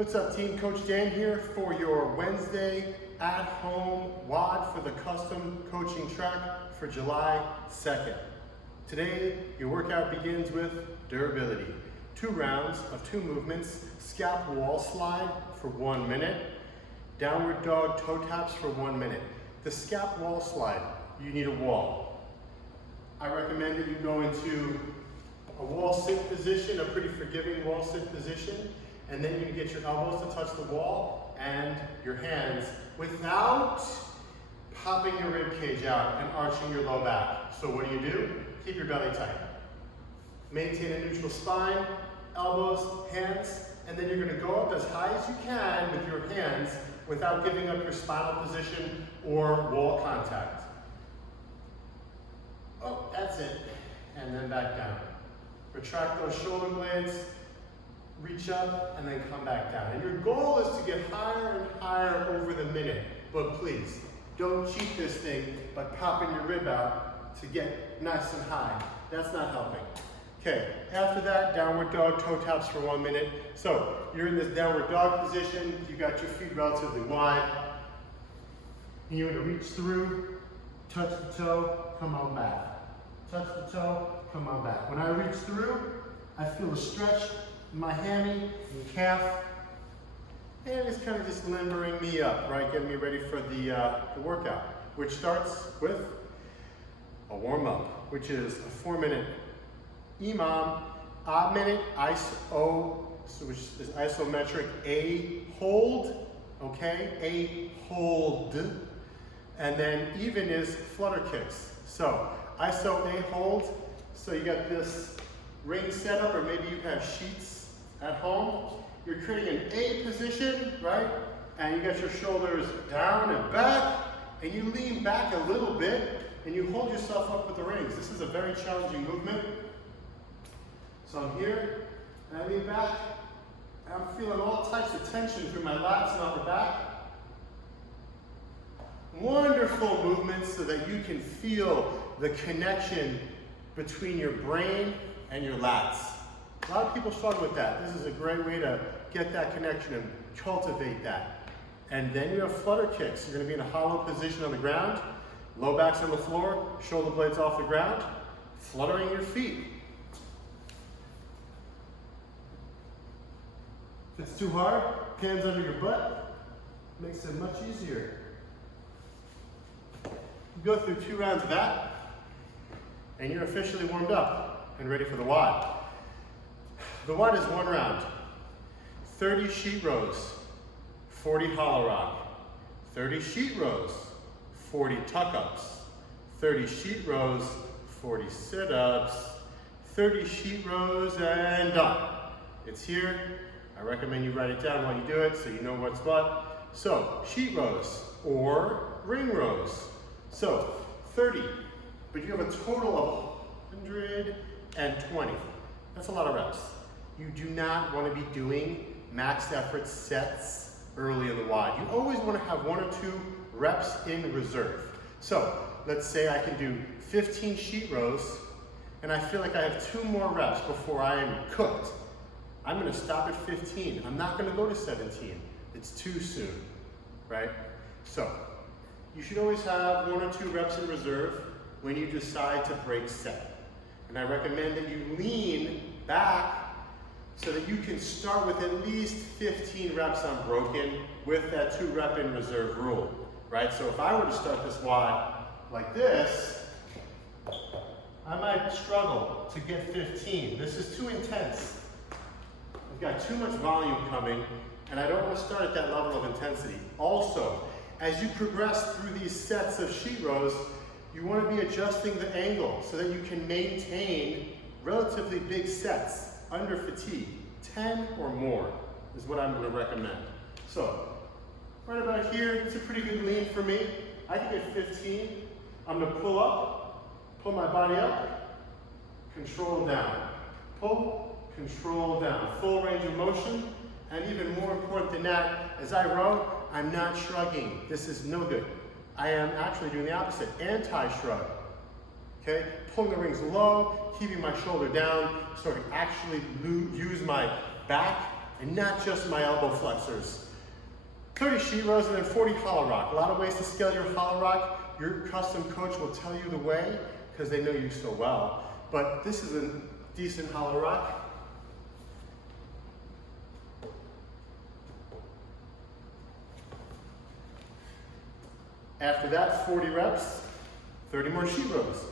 What's up team, Coach Dan here for your Wednesday at-home WOD for the custom coaching track for July 2nd. Today, your workout begins with durability. 2 rounds of 2 movements, scap wall slide for 1 minute, downward dog toe taps for 1 minute. The scap wall slide, you need a wall. I recommend that you go into a wall sit position, a pretty forgiving wall sit position, and then you can get your elbows to touch the wall and your hands without popping your rib cage out and arching your low back. So what do? Keep your belly tight. Maintain a neutral spine, elbows, hands, and then you're gonna go up as high as you can with your hands without giving up your spinal position or wall contact. Oh, that's it. And then back down. Retract those shoulder blades, reach up, and then come back down. And your goal is to get higher and higher over the minute. But please, don't cheat this thing by popping your rib out to get nice and high. That's not helping. Okay, after that, downward dog toe taps for 1 minute. So you're in this downward dog position, you got your feet relatively wide, and you're gonna reach through, touch the toe, come on back. Touch the toe, come on back. When I reach through, I feel a stretch in my hammy and calf, and it's kind of just limbering me up, right? Getting me ready for the workout, which starts with a warm-up, which is a 4-minute EMOM, odd minute ISO, which is isometric A hold, okay? A hold. And then even is flutter kicks. So ISO A hold, so you got this ring setup, or maybe you have sheets at home. You're creating an A position, right? And you got your shoulders down and back, and you lean back a little bit, and you hold yourself up with the rings. This is a very challenging movement. So I'm here, and I lean back, and I'm feeling all types of tension through my lats and upper back. Wonderful movements so that you can feel the connection between your brain and your lats. A lot of people struggle with that. This is a great way to get that connection and cultivate that. And then you have flutter kicks. You're gonna be in a hollow position on the ground, low back's on the floor, shoulder blades off the ground, fluttering your feet. If it's too hard, hands under your butt, makes it much easier. You go through 2 rounds of that, and you're officially warmed up and ready for the WOD. The WOD is 1 round. 30 sheet rows, 40 hollow rock. 30 sheet rows, 40 tuck-ups. 30 sheet rows, 40 sit-ups. 30 sheet rows, and done. It's here. I recommend you write it down while you do it so you know what's what. So, sheet rows or ring rows. So, 30, but you have a total of 120. That's a lot of reps. You do not want to be doing max effort sets early in the WOD. You always want to have 1 or 2 reps in reserve. So, let's say I can do 15 sheet rows, and I feel like I have 2 more reps before I am cooked. I'm going to stop at 15. I'm not going to go to 17. It's too soon, right? So, you should always have 1 or 2 reps in reserve when you decide to break set. And I recommend that you lean back so that you can start with at least 15 reps unbroken with that 2 rep in reserve rule, right? So if I were to start this WOD like this, I might struggle to get 15. This is too intense. I've got too much volume coming, and I don't want to start at that level of intensity. Also, as you progress through these sets of sheet rows, you want to be adjusting the angle so that you can maintain relatively big sets under fatigue. 10 or more is what I'm going to recommend. So, right about here, it's a pretty good lean for me. I can get 15. I'm going to pull up, pull my body up, control down. Pull, control down. Full range of motion. And even more important than that, as I row, I'm not shrugging. This is no good. I am actually doing the opposite, anti-shrug. Okay, pulling the rings low, keeping my shoulder down so I can actually use my back and not just my elbow flexors. 30 sheet rows and then 40 hollow rock. A lot of ways to scale your hollow rock. Your custom coach will tell you the way because they know you so well. But this is a decent hollow rock. After that, 40 reps, 30 more sheet rows.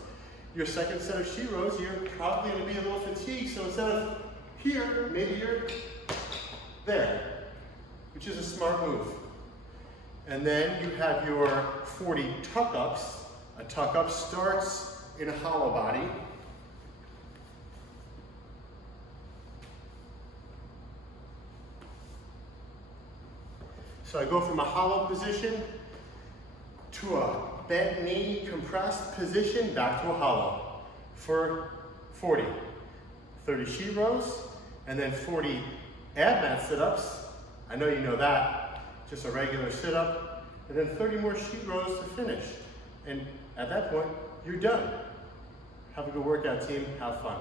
Your second set of sheet rows, you're probably going to be a little fatigued, so instead of here, maybe you're there, which is a smart move. And then you have your 40 tuck-ups. A tuck-up starts in a hollow body. So I go from a hollow position to a bent knee compressed position back to a hollow for 40. 30 sheet rows and then 40 ab mat sit-ups. I know you know that, just a regular sit-up, and then 30 more sheet rows to finish. And at that point, you're done. Have a good workout, team. Have fun.